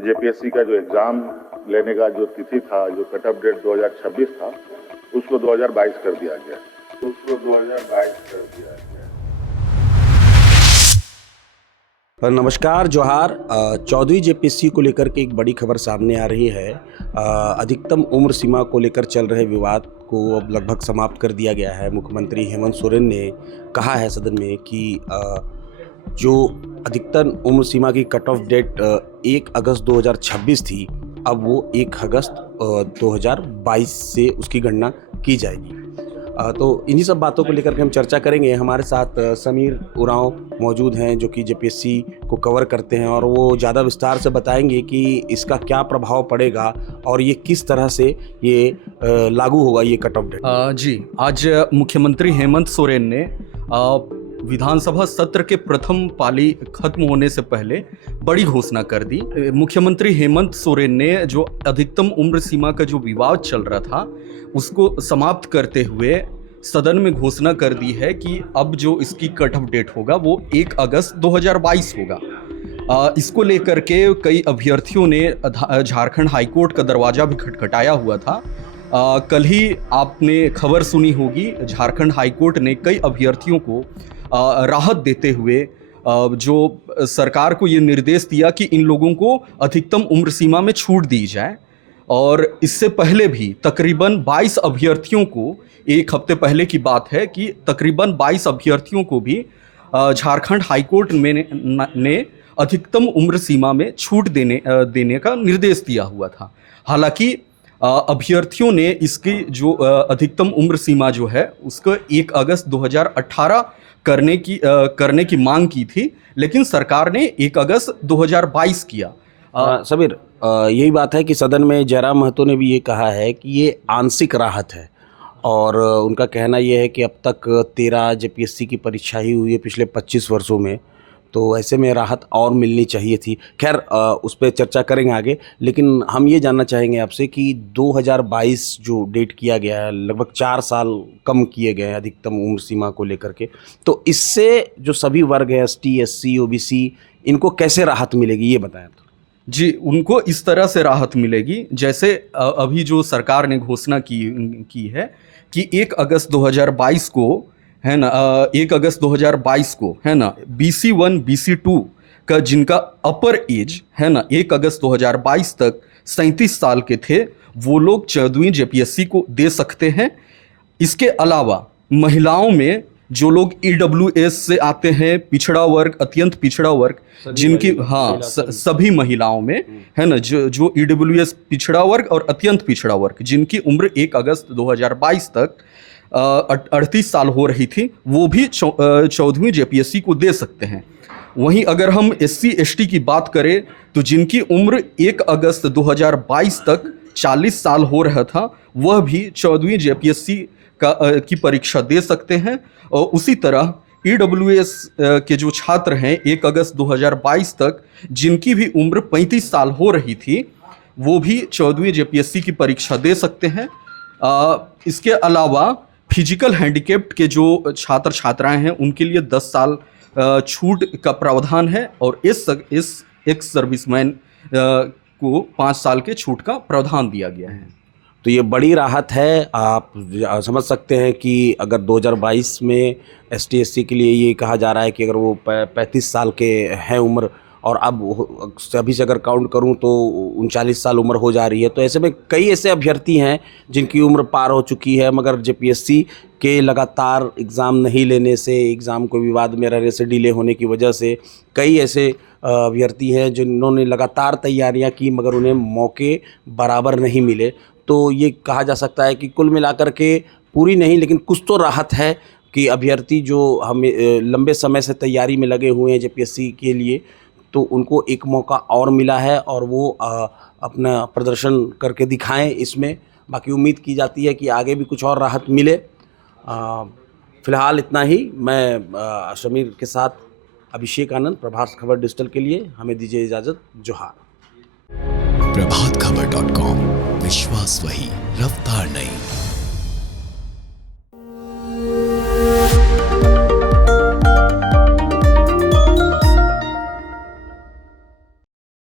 तो जेपीएससी का जो एग्ज़ाम लेने का जो तिथि था, जो कट ऑफ डेट 2026 था, उसको 2022 कर दिया गया। नमस्कार, जोहार। 14वीं जेपीएससी को लेकर के एक बड़ी खबर सामने आ रही है। अधिकतम उम्र सीमा को लेकर चल रहे विवाद को अब लगभग समाप्त कर दिया गया है। मुख्यमंत्री हेमंत सोरेन ने कहा है सदन में कि जो अधिकतम उम्र सीमा की कट ऑफ डेट 1 अगस्त 2026 थी, अब वो 1 अगस्त 2022 से उसकी गणना की जाएगी। तो इन्हीं सब बातों को लेकर के हम चर्चा करेंगे। हमारे साथ समीर उरांव मौजूद हैं, जो कि जेपीएससी को कवर करते हैं, और वो ज़्यादा विस्तार से बताएंगे कि इसका क्या प्रभाव पड़ेगा और ये किस तरह से ये लागू होगा, ये कट ऑफ डेट। जी, आज मुख्यमंत्री हेमंत सोरेन ने विधानसभा सत्र के प्रथम पाली खत्म होने से पहले बड़ी घोषणा कर दी। मुख्यमंत्री हेमंत सोरेन ने जो अधिकतम उम्र सीमा का जो विवाद चल रहा था, उसको समाप्त करते हुए सदन में घोषणा कर दी है कि अब जो इसकी कट ऑफ डेट होगा वो 1 अगस्त 2022 होगा। इसको लेकर के कई अभ्यर्थियों ने झारखंड हाईकोर्ट का दरवाजा भी खटखटाया हुआ था। कल ही आपने खबर सुनी होगी, झारखंड हाईकोर्ट ने कई अभ्यर्थियों को राहत देते हुए जो सरकार को ये निर्देश दिया कि इन लोगों को अधिकतम उम्र सीमा में छूट दी जाए। और इससे पहले भी तकरीबन 22 अभ्यर्थियों को, एक हफ्ते पहले की बात है कि तकरीबन 22 अभ्यर्थियों को भी झारखंड हाईकोर्ट ने अधिकतम उम्र सीमा में छूट देने का निर्देश दिया हुआ था। हालांकि अभ्यर्थियों ने इसकी जो अधिकतम उम्र सीमा जो है उसको 1 अगस्त 2018 करने की मांग की थी, लेकिन सरकार ने 1 अगस्त 2022 किया। समीर, यही बात है कि सदन में जयराम महतो ने भी ये कहा है कि ये आंशिक राहत है, और उनका कहना ये है कि अब तक 13 जेपीएससी की परीक्षा ही हुई है पिछले 25 वर्षों में, तो ऐसे में राहत और मिलनी चाहिए थी। खैर, उस पर चर्चा करेंगे आगे, लेकिन हम ये जानना चाहेंगे आपसे कि 2022 जो डेट किया गया है, लगभग 4 साल कम किए गए हैं अधिकतम उम्र सीमा को लेकर के, तो इससे जो सभी वर्ग है, एसटी, एससी, ओबीसी, इनको कैसे राहत मिलेगी, ये बताएं। तो जी, उनको इस तरह से राहत मिलेगी जैसे अभी जो सरकार ने घोषणा की है कि 1 अगस्त 2022 को है ना, 1 अगस्त 2022 को है ना, BC1 BC2 का जिनका अपर एज है ना 1 अगस्त 2022 तक 37 साल के थे, वो लोग 14वीं जेपीएससी को दे सकते हैं। इसके अलावा महिलाओं में जो लोग EWS से आते हैं, पिछड़ा वर्ग, अत्यंत पिछड़ा वर्ग, जिनकी सभी महिलाओं में है ना, जो EWS पिछड़ा वर्ग और अत्यंत पिछड़ा वर्ग, जिनकी उम्र 1 अगस्त 2022 तक 38 साल हो रही थी, वो भी 14वीं जेपीएससी को दे सकते हैं। वहीं अगर हम SC ST की बात करें तो जिनकी उम्र 1 अगस्त 2022 तक 40 साल हो रहा था, वह भी 14वीं जेपीएससी की परीक्षा दे सकते हैं। और उसी तरह EWS के जो छात्र हैं 1 अगस्त 2022 तक जिनकी भी उम्र 35 साल हो रही थी, वो भी 14वीं जेपीएससी की परीक्षा दे सकते हैं। इसके अलावा फिजिकल हैंडीकैप्ड के जो छात्र छात्राएं हैं, उनके लिए 10 साल छूट का प्रावधान है, और इस एक्स सर्विसमैन को 5 साल के छूट का प्रावधान दिया गया है। तो ये बड़ी राहत है। आप समझ सकते हैं कि अगर 2022 में ST SC के लिए ये कहा जा रहा है कि अगर वो 35 साल के हैं उम्र, और अब अभी से अगर काउंट करूं तो 39 साल उम्र हो जा रही है, तो ऐसे में कई ऐसे अभ्यर्थी हैं जिनकी उम्र पार हो चुकी है, मगर जेपीएससी के लगातार एग्ज़ाम नहीं लेने से, एग्ज़ाम को विवाद में रहने से, डिले होने की वजह से कई ऐसे अभ्यर्थी हैं जिन्होंने लगातार तैयारियां की, मगर उन्हें मौके बराबर नहीं मिले। तो ये कहा जा सकता है कि कुल मिलाकर के पूरी नहीं, लेकिन कुछ तो राहत है कि अभ्यर्थी जो हमें लंबे समय से तैयारी में लगे हुए हैं जेपीएससी के लिए, तो उनको एक मौका और मिला है, और वो अपना प्रदर्शन करके दिखाएं इसमें। बाकी उम्मीद की जाती है कि आगे भी कुछ और राहत मिले। फ़िलहाल इतना ही। मैं समीर के साथ अभिषेक आनंद, प्रभात खबर डिजिटल के लिए। हमें दीजिए इजाज़त। जोहार। प्रभातखबर.com, विश्वास वही, रफ्तार नहीं।